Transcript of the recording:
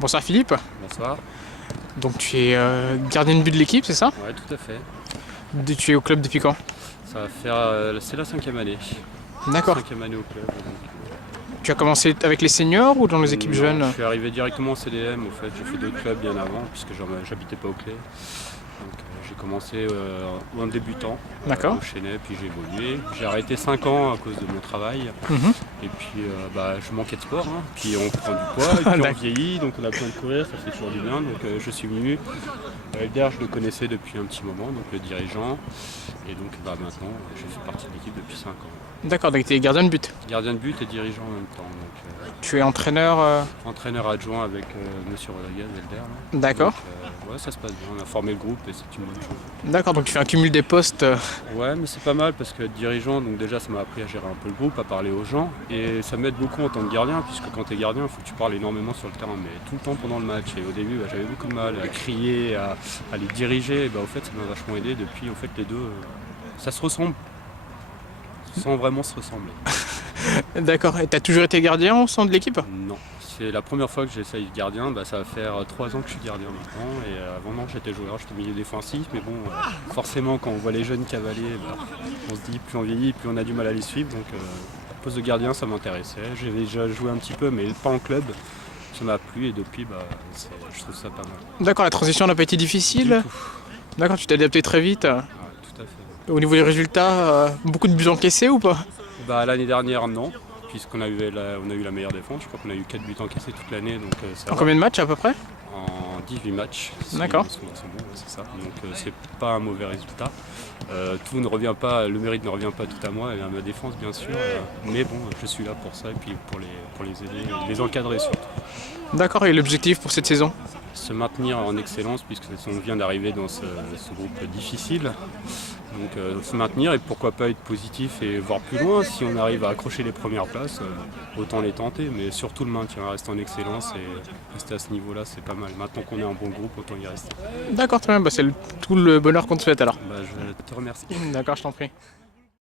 Bonsoir Philippe. Bonsoir. Donc tu es gardien de but de l'équipe, c'est ça? Ouais, tout à fait. Tu es au club depuis quand? Ça va faire. C'est la 5e année. D'accord. 5e année au club. Tu as commencé avec les seniors ou dans les équipes Non, jeunes? je suis arrivé directement au CDM. Au fait, j'ai fait d'autres clubs bien avant, puisque j'habitais pas au Clé. Donc, j'ai commencé en débutant D'accord. au Chesnay, puis j'ai évolué. J'ai arrêté 5 ans à cause de mon travail. Mhm. Et puis je manquais de sport. Hein. Puis on prend du poids, et puis on D'accord. vieillit, donc on a besoin de courir, ça fait toujours du bien. Donc je suis venu. Elder, je le connaissais depuis un petit moment, donc le dirigeant. Et donc maintenant, je fais partie de l'équipe depuis 5 ans. D'accord, donc tu es gardien de but. Gardien de but et dirigeant en même temps. Donc, Tu es entraîneur. entraîneur adjoint avec Monsieur Rodriguez, Elder. Là. D'accord. Donc, ouais, ça se passe bien. On a formé le groupe et c'est une bonne chose. D'accord, donc tu fais un cumul des postes. Ouais, mais c'est pas mal parce que être dirigeant, donc déjà ça m'a appris à gérer un peu le groupe, à parler aux gens. Et ça m'aide beaucoup en tant que gardien, puisque quand tu es gardien, il faut que tu parles énormément sur le terrain, mais tout le temps pendant le match. Et au début, j'avais beaucoup de mal à crier, à les diriger. Et, au fait, ça m'a vachement aidé. Depuis, au fait, les deux, ça se ressemble. Sans vraiment se ressembler. D'accord, et tu as toujours été gardien au sein de l'équipe? Non, c'est la première fois que j'essaye de gardien. Ça va faire 3 ans que je suis gardien maintenant. Et avant, non, j'étais joueur, j'étais milieu défensif. Mais bon, forcément, quand on voit les jeunes cavaliers, on se dit plus on vieillit, plus on a du mal à les suivre. Donc, le poste de gardien, ça m'intéressait. J'ai déjà joué un petit peu, mais pas en club. Ça m'a plu et depuis, je trouve ça pas mal. D'accord, la transition n'a pas été difficile? Du tout. D'accord, tu t'es adapté très vite. Ouais, tout à fait. Au niveau des résultats, beaucoup de buts encaissés ou pas? L'année dernière, non. Puisqu'on a eu la meilleure défense. Je crois qu'on a eu 4 buts encaissés toute l'année. Donc, ça En va. combien de matchs à peu près? En 18 matchs. D'accord. Si mes souvenirs sont bons, ouais, c'est ça. Donc c'est pas un mauvais résultat. Tout ne revient pas, le mérite ne revient pas tout à moi et à ma défense bien sûr. Mais bon, je suis là pour ça et puis pour les aider, les encadrer surtout. D'accord, et l'objectif pour cette saison? Se maintenir en excellence puisque on vient d'arriver dans ce groupe difficile. Donc se maintenir et pourquoi pas être positif et voir plus loin. Si on arrive à accrocher les premières places, autant les tenter. Mais surtout le maintien, rester en excellence et rester à ce niveau-là, c'est pas mal. Maintenant qu'on est un bon groupe, autant y rester. D'accord, très bien, c'est tout le bonheur qu'on te souhaite alors. Je te remercie. D'accord, je t'en prie.